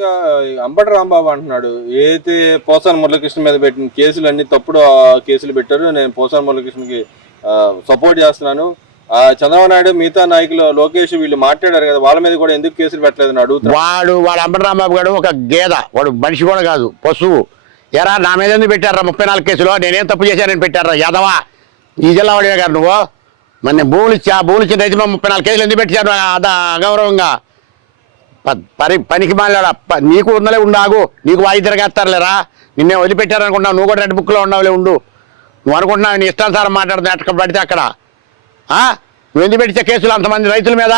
ముఖ్యంగా అంబటి రాంబాబు అంటున్నాడు, ఏదైతే పోసాని మురళీకృష్ణ మీద పెట్టిన కేసులు అన్ని తప్పుడు కేసులు పెట్టారు, నేను పోసాని మురళీకృష్ణకి సపోర్ట్ చేస్తున్నాను. చంద్రబాబు నాయుడు మిగతా నాయకులు లోకేష్ వీళ్ళు మాట్లాడారు కదా, వాళ్ళ మీద కూడా ఎందుకు కేసులు పెట్టలేదని అడుగుతాడు. వాడు అంబటి రాంబాబు గారు ఒక గేద, వాడు మనిషి కూడా కాదు, పశువు. ఎరా నా మీద ఎందుకు పెట్టారా 34 కేసులు? నేనేం తప్పు చేశానని పెట్టారా? యాదవా, ఈ జిల్లా వాడివే గారు నువ్వు. మన భూములు ఇచ్చిన రైతు 34 కేసులు ఎందుకు పెట్టారు అగౌరవంగా? పనికి మాట్లాడా, నీకు ఉందలే ఉండాగు, నీకు వాయి తిరగేస్తారులేరా, నిన్నే వదిలిపెట్టారనుకుంటున్నావు, నువ్వు కూడా రెడ్ బుక్లో ఉండవులే ఉండు. నువ్వు అనుకుంటున్నావు నీ ఇష్టానుసారం మాట్లాడుతున్నావు ఎక్కడ పడితే అక్కడ. నువ్వు ఎందుకు పెట్టించే కేసులు అంతమంది రైతుల మీద?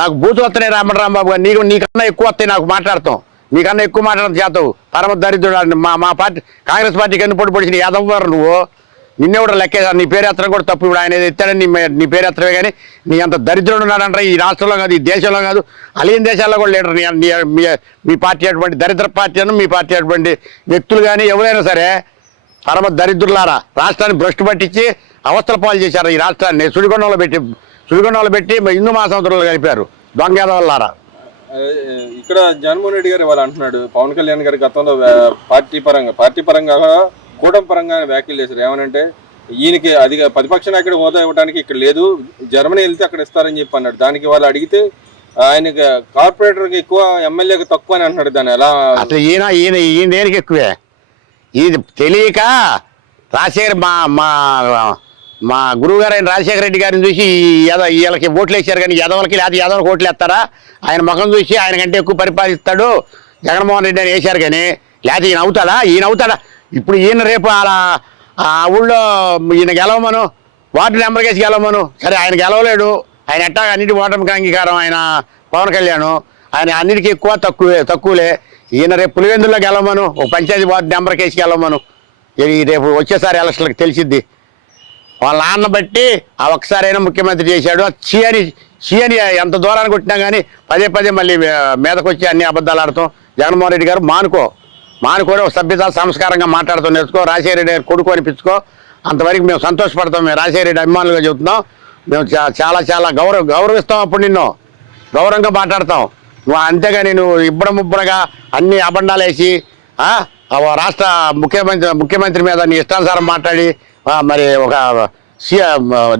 నాకు బూతులు వస్తున్నాయి అంబటి రాంబాబు గారు, నీకన్నా ఎక్కువ వస్తాయి నాకు మాట్లాడతాం, నీకన్నా ఎక్కువ మాట్లాడడం చేస్తావు. పరమ దరిద్రుడు. మా పార్టీ కాంగ్రెస్ పార్టీకి ఎందుకు పొడిచిన యాదవ్ గారు నువ్వు, నిన్నే కూడా లెక్కేసారు. నీ పేరు ఎత్తడం కూడా తప్పు. ఇప్పుడు ఆయన ఎత్తాడని నీ పేరు ఎత్తడమే, కానీ నీ అంత దరిద్రుడు ఉన్నాడంటే ఈ రాష్ట్రంలో కాదు, ఈ దేశంలో కాదు, అలియన్ దేశాల్లో కూడా లీడర్. మీ పార్టీ అటువంటి దరిద్ర పార్టీ అని, మీ పార్టీ అటువంటి వ్యక్తులు కానీ ఎవరైనా సరే పరమ దరిద్రులారా, రాష్ట్రాన్ని భ్రష్టు పట్టించి అవస్థల పాలు చేశారు. ఈ రాష్ట్రాన్ని సుడిగొండంలో పెట్టి హిందూ మహాసముద్రంలో కలిపారు దొంగేదవల్లారా. ఇక్కడ జగన్మోహన్ రెడ్డి గారు వాళ్ళు అంటున్నాడు, పవన్ కళ్యాణ్ గారి గతంలో పార్టీ పరంగా కూటమి పరంగా వ్యాఖ్యలు చేశారు. ఏమనంటే ఈయనకి అధిక ప్రతిపక్ష నాయకుడు హోదా ఇవ్వడానికి ఇక్కడ లేదు, జర్మనీ వెళ్తే అక్కడ ఇస్తారని చెప్పి అన్నాడు. దానికి వాళ్ళు అడిగితే ఆయనకి కార్పొరేటర్కి ఎక్కువ, ఎమ్మెల్యేకి తక్కువ అని అంటున్నాడు. దాన్ని ఎలా అసలు ఈయన దేనికి ఎక్కువే? ఇది తెలియక రాజశేఖర్ మా గురువు గారు అయిన రాజశేఖర రెడ్డి గారిని చూసి వీళ్ళకి ఓట్లు వేసారు, కానీ యాదవులకి లేదా యాదవులకు ఓట్లు వేస్తారా? ఆయన ముఖం చూసి ఆయన కంటే ఎక్కువ పరిపాలిస్తాడు జగన్మోహన్ రెడ్డి అని వేశారు, కానీ లేకపోతే ఈయన అవుతాడా? ఇప్పుడు ఈయన రేపు అలా ఆ ఊళ్ళో ఈయన గెలవమను, వార్డు నెంబర్ కేసి గెలవమను. సరే ఆయన గెలవలేడు, ఆయన ఎట్టా అన్నిటి ఓటమికి అంగీకారం ఆయన పవన్ కళ్యాణ్, ఆయన అన్నిటికీ ఎక్కువ తక్కువలే. ఈయన రేపు పులివెందుల్లో గెలవమను, ఒక పంచాయతీ వార్డు నెంబర్ కేసి గెలవమను. రేపు వచ్చేసారి ఎలక్షన్లకు తెలిసిద్ది. వాళ్ళ నాన్న బట్టి ఆ ఒక్కసారైనా ముఖ్యమంత్రి చేశాడు. చీని ఎంత దూరానికి కొట్టినా కానీ పదే మళ్ళీ మీదకి వచ్చి అన్ని అబద్ధాలు ఆడతాం. జగన్మోహన్ రెడ్డి గారు మానుకొని ఒక సభ్యత సంస్కారంగా మాట్లాడుతూ నేర్చుకో. రాజశేఖర రెడ్డి గారు కొడుకు అనిపించుకో. అంతవరకు మేము సంతోషపడతాం. మేము రాజశేఖర రెడ్డి అభిమానులుగా చెబుతున్నాం. మేము చాలా గౌరవిస్తాం. అప్పుడు నిన్ను గౌరవంగా మాట్లాడతాం. నువ్వు అంతేగాని నువ్వు ముబ్బరగా అన్ని అబండాలు వేసి రాష్ట్ర ముఖ్యమంత్రి మీద నీ ఇష్టానుసారం మాట్లాడి, మరి ఒక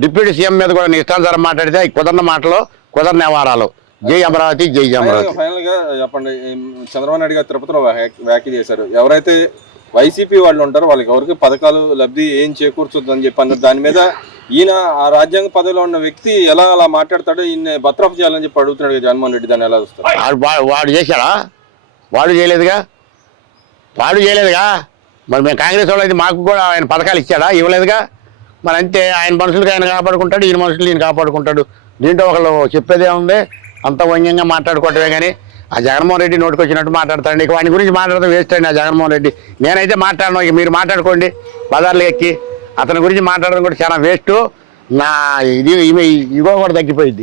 డిప్యూటీ సీఎం మీద కూడా నీ ఇష్టానుసారం మాట్లాడితే కుదరని మాటలు, కుదరని వ్యవహారాలు. జై అమరావతి, జై అమరావతి. ఫైనల్ గా చెప్పండి, చంద్రబాబు నాయుడు గారు తిరుపతిలో వ్యాఖ్య చేశారు, ఎవరైతే వైసీపీ వాళ్ళు ఉంటారో వాళ్ళకి ఎవరికి పథకాలు లబ్ధి ఏం చేకూర్చుద్దని చెప్పి అన్నారు. దాని మీద ఈయన ఆ రాజ్యాంగ పదవిలో ఉన్న వ్యక్తి ఎలా అలా మాట్లాడతాడో ఈయన బత్రఫ్ చేయాలని చెప్పి అడుగుతున్నాడు జగన్మోహన్ రెడ్డి. దాన్ని ఎలా చూస్తారు? వాడు చేశాడా? వాడు చేయలేదుగా. మరి మేము కాంగ్రెస్ వాళ్ళు అయితే మాకు కూడా ఆయన పథకాలు ఇచ్చాడా? ఇవ్వలేదుగా. మరి అంతే, ఆయన మనుషులకి ఆయన కాపాడుకుంటాడు, ఈయన మనుషులు ఈయన కాపాడుకుంటాడు. దీంట్లో ఒకళ్ళు చెప్పేదే ఉంది, అంత వ్యంగ్యంగా మాట్లాడుకోవటమే. కానీ ఆ జగన్మోహన్ రెడ్డి నోటికి వచ్చినట్టు మాట్లాడతాడు. ఇక వాడి గురించి మాట్లాడడం వేస్ట్ అండి. ఆ జగన్మోహన్ రెడ్డి నేనైతే మాట్లాడను, ఇక మీరు మాట్లాడుకోండి బజార్లు ఎక్కి. అతని గురించి మాట్లాడడం కూడా చాలా వేస్ట్. నా ఇగో కూడా తగ్గిపోయింది.